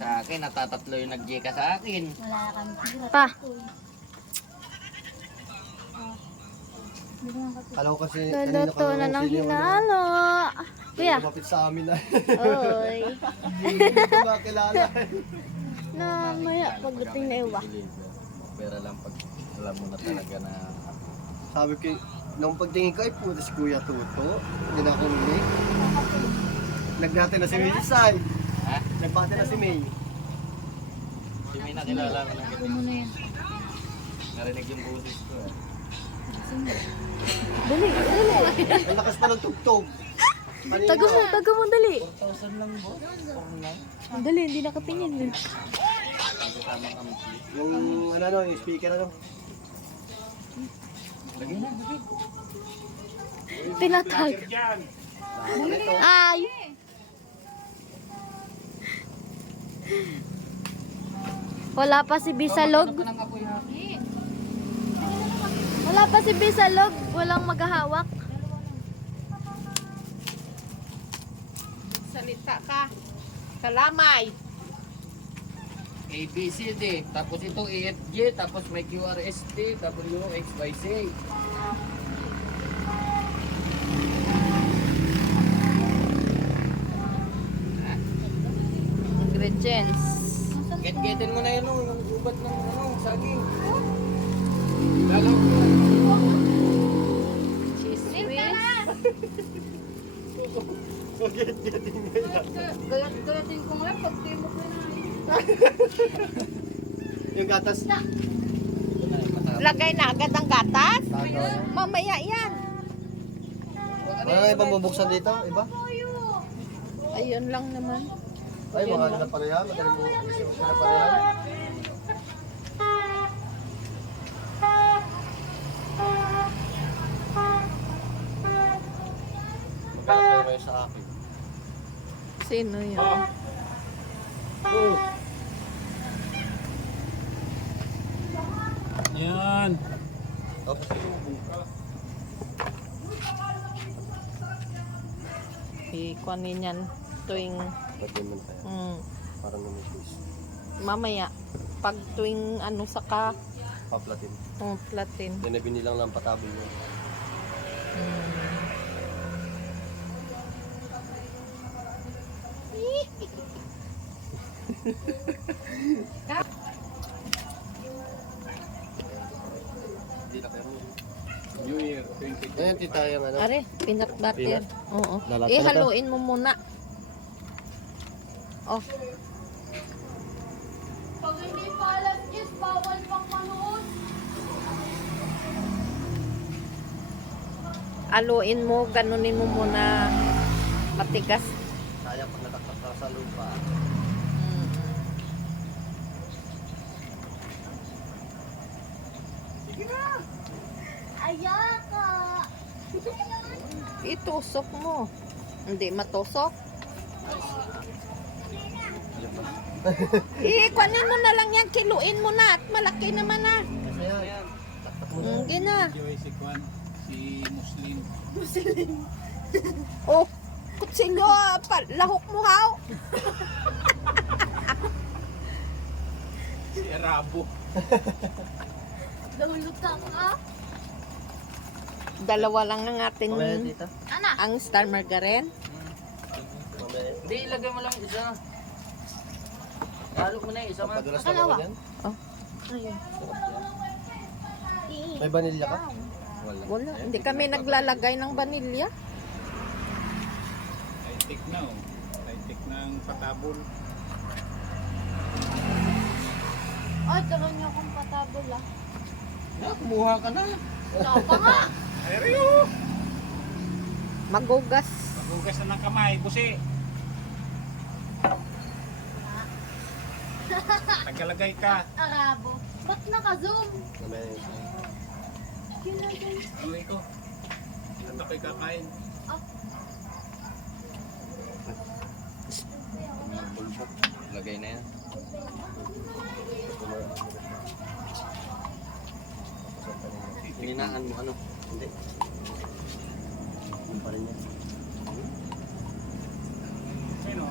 Sa akin, natatatlo yung nag-Gcash sa akin. Wala kami pira. Pa. Kala ko kasi Luluto na ng hinalo. Kuya. Lumapit sa amin na. Oy. Hindi ko makilala. Na maya pagdating na iwa. Pera lang pag alam mo na talaga na Sabi ko, nung pagtingin ko ay puto si Kuya Tuto. Hindi na ako ulit. Nagnati na si May Say. ha? Nagbati na si May. Hindi may nakilala ko ng Gawin mo na yan. narinig yung boses ko. Dali, dali. Ang lakas pa ng tugtog. Kanina. Taga mo, dali. 4,000 lang boss. Kung lang. Dali, hindi nakatingin. Kasama kami. Yung ano, yung speaker ano. Lagi na, lagi. Tinatag. Ay. Wala pa si Bisalog. Ano ka ng apoy ha? Wala pa si Bisalog. Walang maghahawak. Salita ka. Kalamay. A, B, C, D. Tapos ito E, F, G. Tapos may Q, R, S, T. W, X, Y, Z. Ingredients. Get-getin mo na yun, oh, yung ubat ng saging. Lalo ko. Cheese whiz. So get-getting nila. Gayat-gayatin ko nga pag timok na Yung gatas. Lagay na agad ang gatas. Tago. Mamaya yan. Wala na ibang bubuksan dito? Iba? Ayun lang naman. Ay, mga ano na pala yan. Madaling mo isip ko na pala yan. Magkano kayo sa akin? Sino yun? Oh. Yan. Tapos sinubong ka. Ikuanin yan tuwing Lagyan mo na tayo. Para numipis. mamaya. Pag tuwing ano saka Paplatin. platin. Yan na binilang lang patabi mo. Hindi na kayo. New Year 2020. Ayan, tita yung ano. Are, peanut butter. Peanut? Oo. Lalata na Ihaluin mo muna. Oh, Pag hindi pa alas 10, bawal pang manood. aluin mo, ganunin mo muna matigas. Kaya pag nataktak ka sa lupa. Ayaka! Itusok mo. Hindi matusok. Yan ba? Kunin mo na lang yan, kiluin mo na at malaki naman na. Kasi yan. Taktak mo na. Hindi na. Joy si Kwan, si Muslim. Oh, kutsilyo, lahok mo haw. Si Arabo. Nahulutang ka? Dalawa lang ang atin Mamaya tita. Ana! ang star margarine. Mamaya. Hindi, ilagay mo lang isa. Halo mo na yung isa man. Padulas na naman yan. Ayun. May vanilya ka? Wala. Wala, hindi kami naglalagay ng vanilya. High-tech na oh. High-tech ng patabol. Ay, gawin niyo akong patabol ah. Kumuha ka na. Tapa nga! Ayo! Magugas. Magugas na ng kamay, busi. Tagalagay ka. Arabo. Ba't naka-zoom? Mamaya. Ano ito? Ano kayo kakain? Bulbok. Lagay na yan. Hinaan mo ano? Hindi. Yung pa rin yan. Sino?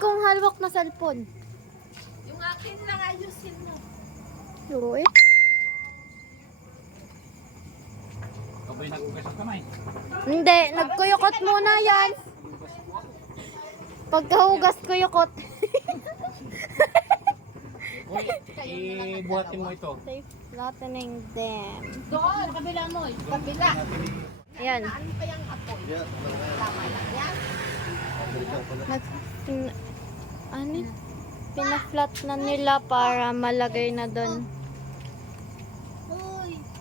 kong hawak na cellphone. Yung akin lang ayusin mo. Uy. Kabay nagugas ang kamay. Hindi, nagkuyukot muna yan. Pagkahugas kuyukot. Uy, ibuhatin mo ito. Safe flattening them. Doon, kabila mo. Kabila. Yan. Ano pa yung apoy? Yeah, Tama lang yan. Ano? Pina-flat na nila para malagay na doon.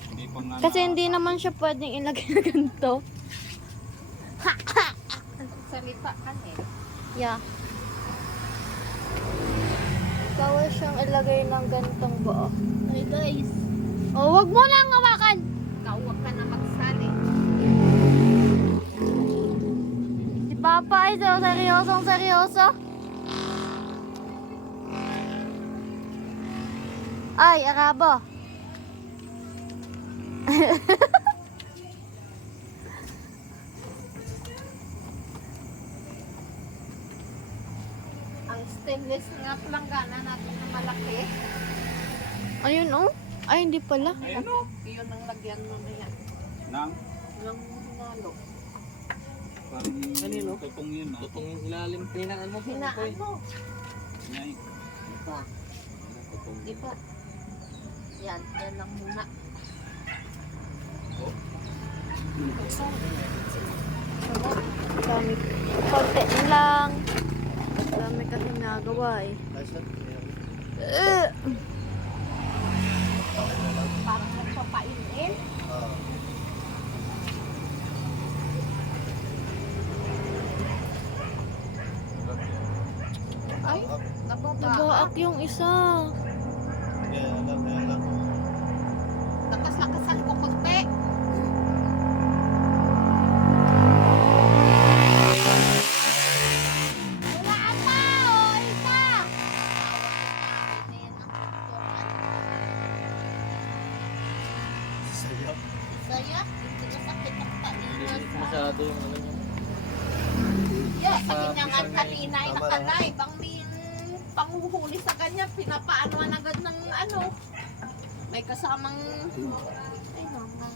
Hindi pa nga Kasi hindi naman siya pwedeng ilagay na ganito. Salita ka eh. Yeah. Bawal siyang ilagay ng ganitong buo. Hey guys, Oh, wag mo lang hawakan. ikaw huwag ka na magsali. Si Papa ay so seryosong seryoso. Ay, arabo. Ang stainless nga planggana natin na malaki. Ayun oh. Ay, hindi pala. Ayan o. Iyon ang lagyan mo na yan. Nang, Ng nalo. parang tutong yun. Tutong yung ilalim. Hinaan mo. Hinaan mo. Ngay. Iba. Iba. Yan. Yan lang muna. Dami. Konti lang. Dami kasi nagawa eh. Parang magpapainin. Ay, nababa. Nabaak yung isa. Lakas-lakasan ko konti. Wala ata, o isa. Saya, hindi na sakit ang talinas. Masyado yung ano niya. Yeah, sabi niya nga kanina ay nakalay. Bang may panghuhuli sa kanya, pinapaanoan agad ng ano. May kasamang... Ay, mama.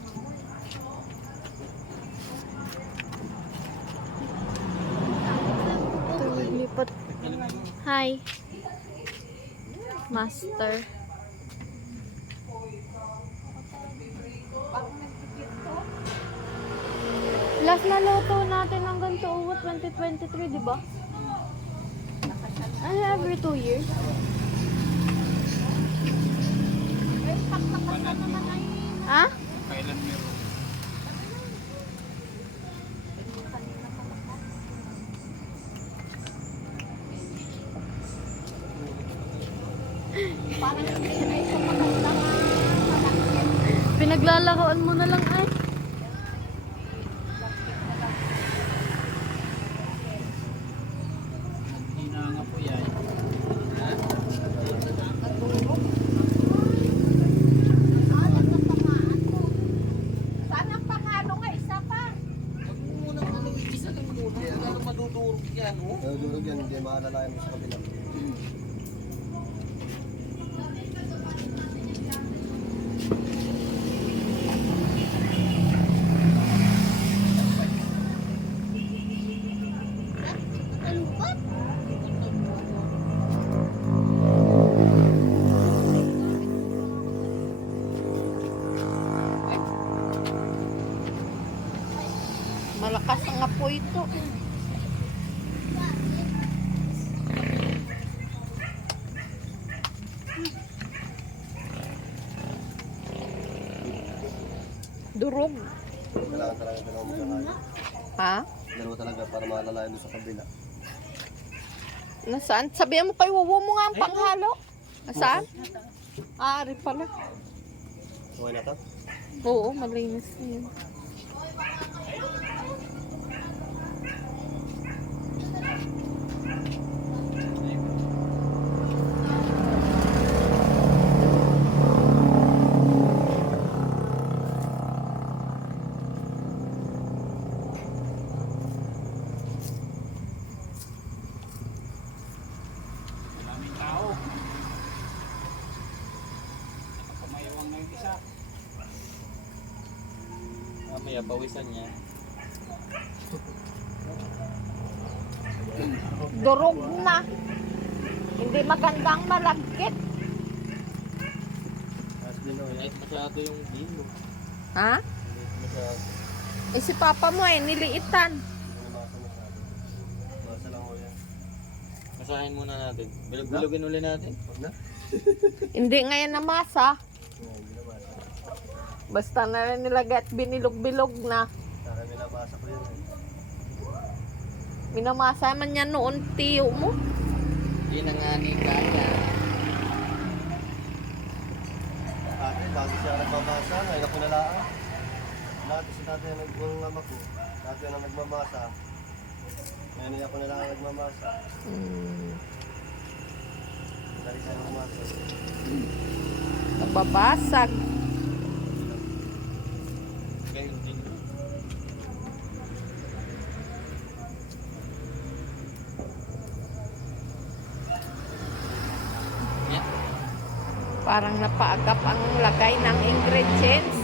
Ito, lipat. Hi. Master. Parang nagpipit ko. Last na loto natin hanggang to 2023, di ba? Ano, every 2 years? Eh, paklakasan naman ay... Ha? Kailan meron? Parang hindi ay sa magandang malaki. Pinaglalaroan mo na lang ay. Hinanga po yan. Saan ang pangalo nga? Isa pa. Huwag mo munang ano, isa lang muna. Lalo madudurog yan, oh. Durog yan, hindi maalalayan mo sa kabila. Ano ba? Malakas ang apoy ito. Durog. Kailangan talaga dalawa magkakain. Ha? Dalawa talaga para maalalayan mo sa kabila. Nasaan? Sabihan mo kay Wowo mo nga ang panghalo. Nasaan? Ari pala. Okay na to? Oo, malinis na yun. umpisa. Mamaya, pawisan niya. Durog na. Hindi magandang malagkit. As din o, Light masyado yung dino. Ha? masyado. Eh si papa mo eh, niliitan. Hindi masa masyado. Masa lang o yan. Masahin muna natin. Bilog-bilogin uli natin. Huwag na? Hindi ngayon na masa. Oo, hindi na masa. Basta na rin nilagay at binilog-bilog na. Sana minamasa ko yan eh. Minamasa man yan noon tiyo mo. Hindi na nga ni kaya. Ate, bago siya nagmamasa, ngayon ako nalaan. Dati si tatay ang nagbulang mama ko. Dati na nagmamasa. Ngayon ako nalaan nagmamasa. Dali siya nagmamasa. Nababasag. Kaya yung dino. Parang napaagap ang lagay ng ingredients.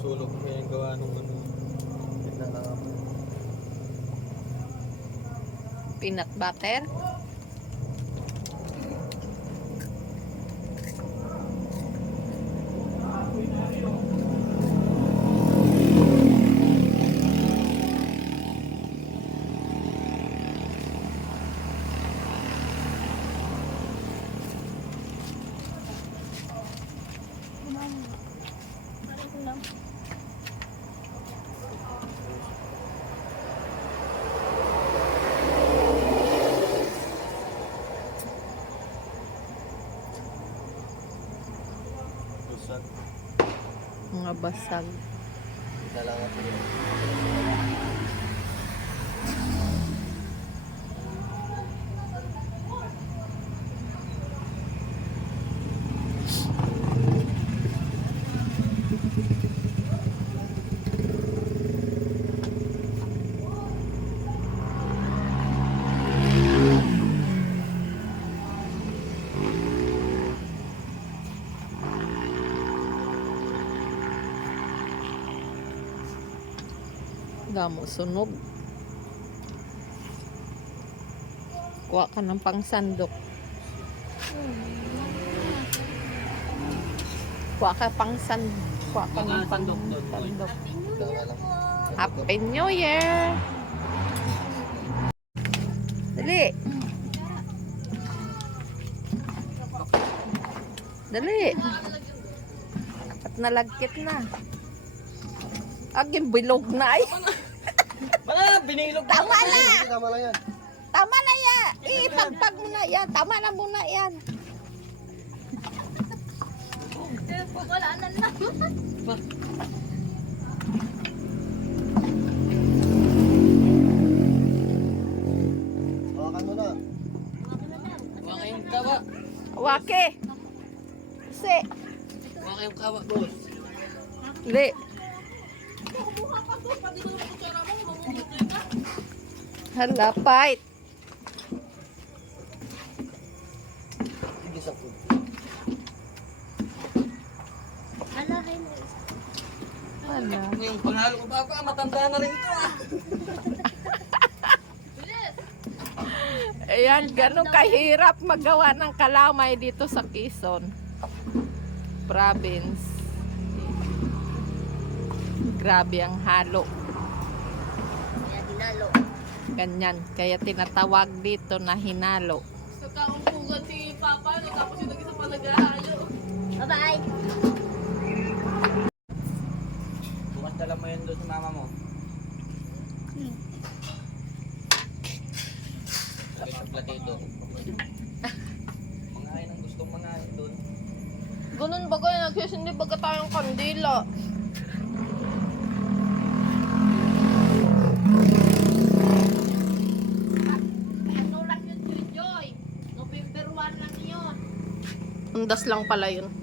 Sulog kaya yung gawa nung ano. Tignan lang ako. Peanut butter. Tusag. Mga basag. Tignan lang ako yun. Gamo sunog. Kuha ka ng pangsandok. Kuha ka kuha ka ng pangsandok. Happy New Year! Dali! Dali! At nalagkit na. Aging bilog na ay. Mga binilog. Tama na! Tama lang yan. Tama na yan! Ipagpag mo na yan. Tama na muna yan. Wala na naman. Hawakan mo na. Huwag kayong kawa. Wake! Kasi, Huwag kayong kawa, boss. li. Hala, fight. Sige sa food. Alahin mo. Hala. Yung panghalo ko pa, matanda na rin ito ah. Ayan, ganun kahirap magawa ng kalamay dito sa Quezon Province. Grabe ang halo. Kaya dinalo. Ganyan. Kaya tinatawag dito na hinalo. Nagkakumpugan si Papa, no? Tapos yung nag-isa pa naghahalo. Bye-bye! Bukas dala mo yan doon sa mama mo. Lagay sa platito. Mga ay nang gustong mga doon. Ganun ba kayo? Nagsisindi baga tayong kandila. Ano lang yun si Joy? das lang pala yun.